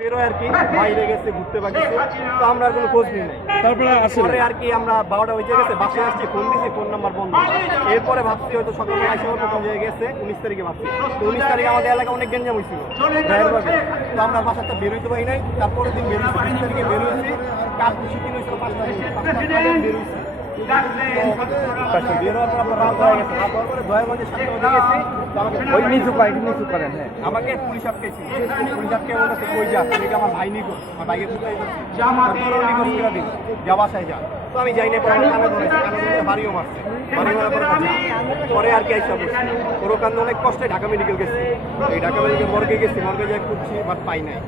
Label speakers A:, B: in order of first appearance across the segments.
A: বেরোয় আর কি বাইরে গেছে ঘুরতে পারছে তো আমরা আর কোনো খোঁজ নিই নাই।
B: তারপরে আসেন
A: আর কি আমরা বারোটা বেজে গেছে বাসে আসছি ফোন দিছি ফোন নাম্বার বন্ধ। এরপরে ভাবছি হয়তো সকালবেলা এসে প্রথম জায়গায় গেছে উনিশ তারিখে ভাবছি। তো উনিশ তারিখে আমাদের এলাকা অনেক গেঞ্জাম হয়েছিল। তো আমরা বাসাটা বেরোইতে পারি নাই। তারপরের দিন বেরোইছি তারিখে বেরোইছি। কাজ বেশি দিন হয়েছিল পাঁচ তারিখে বেরোইছি। হয়ে আমাকে
B: হ্যাঁ
A: পুলিশ আটকেছি পুলিশ আটকে বলতেছে কই যা আমার ভাই নিকো আমার ভাইকে কোথায় যাচ্ছি তোর নিকো সুরা দিন যা বাসায় যা তো আমি যাই না পরে আমার কানে ধরেছি। কানে ধরে বাড়িও মারছে। বাড়ি মারার পরে পরে আর কি আইসা বসছি। ওর অনেক কষ্টে ঢাকা মেডিকেল গেছি। এই ঢাকা মেডিকেল মর্গে গেছি, মর্গে যাই খুঁজছি, বাট পাই নাই।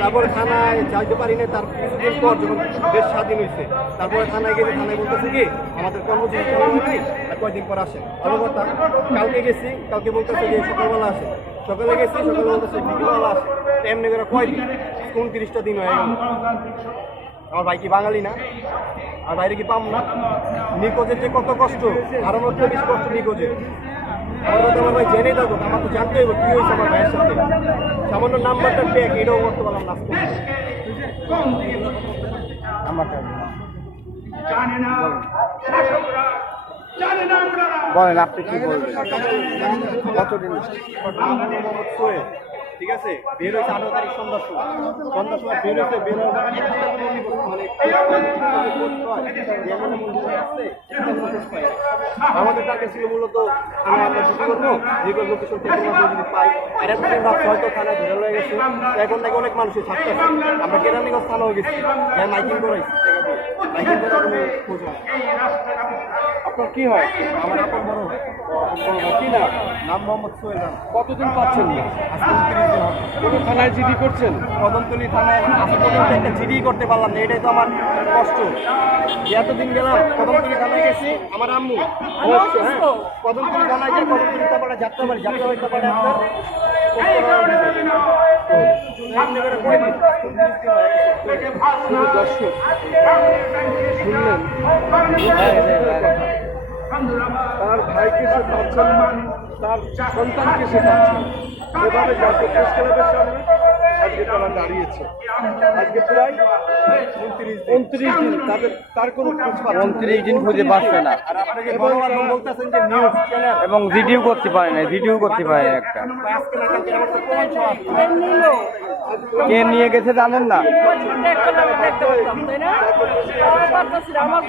A: তারপরে থানায় যাইতে পারি না তার কিছুদিন পর যখন বেশ স্বাধীন হয়েছে তারপরে থানায় গেছি, থানায় বলতেছে কি, আমাদের কর্মসূচি চালু আর কয়দিন পর আসেন? কথা কালকে গেছি, কালকে বলতেছে যে সকালবেলা আসে সকালে গেছি, সকালে বলতেছে বিকেলবেলা আসে এমনি করে কয়দিন? উনত্রিশটা দিন হয়ে গেল। আমার ভাই কি বাঙালি না? আর বাইরে কি পাম না? নিকোজের যে কত কষ্ট আরও মধ্যে বেশি কষ্ট নিকোজের আমার আমার ভাই জেনে থাকুক আমার তো জানতে হবে কি হয়েছে আমার ভাইয়ের সাথে। সামান্য নাম্বারটা ব্যাগ এটাও করতে পারলাম না।
B: বলেন। আপনি কি বলবেন? কতদিন?
A: ঠিক আছে? বের হয়েছে আঠারো তারিখ সন্ধ্যার সময়। সন্ধ্যার সময় বের হয়েছে, বের হওয়ার হয়। আমাদের টার্গেট ছিল মূলত আমরা যদি পাই, আর হয়তো থানায় ধরে লয়ে গেছে। এখন নাকি অনেক মানুষের ছাড়তে আমরা কেরানীগঞ্জ থানাও গেছি। যাই মাইকিং করাইছি মাইকিং করার খোঁজ হয়।
B: আপনার কি হয়?
A: আমার আপন বড়
B: কি না
A: নাম মোহাম্মদ সোহেল
B: কতদিন পাচ্ছেন কোনো থানায় জিডি করছেন?
A: কদমতলি থানায় আজ পর্যন্ত একটা জিডি করতে পারলাম না এটাই তো আমার কষ্ট। এতদিন গেলাম কদমতলি থানায় গেছি আমার আম্মু। হ্যাঁ কদমতলি থানায় গিয়ে কদমতলি তারপরে যাত্রাবাড়ি যাত্রাবাড়ি তারপরে আপনার
B: দর্শক শুনলেন তার ভাইকে সে পাচ্ছেন না, তার সন্তানকে সে পাচ্ছেন এভাবে জাতীয় প্রেস ক্লাবের সামনে আজকে তারা দাঁড়িয়েছে আজকে প্রায় উনত্রিশ দিন তাদের তার কোনো খোঁজ না।
C: উনত্রিশ দিন খুঁজে পাচ্ছে এবং ভিডিও করতে পারে না ভিডিও করতে পারে না একটা। কে নিয়ে গেছে জানেন না?
D: আমার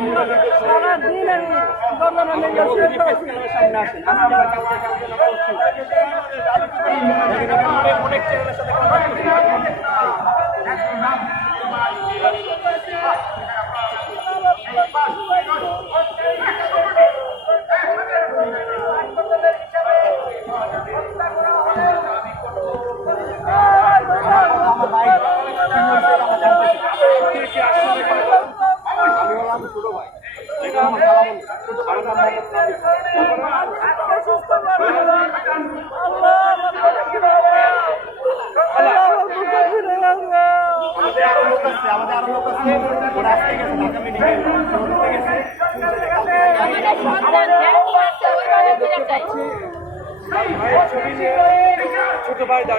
A: লোক আছে আমাদের আরও লোক আছে। ওরা আজকে গেছে ঢাকা মেডিকেল শহরে গেছে। শুনছে যে কালকে
E: আমাদের সন্তান যেমন আছে? ওইভাবে ফিরে চাই
B: ভাইয়ের ছবি নিয়ে ছোট ভাই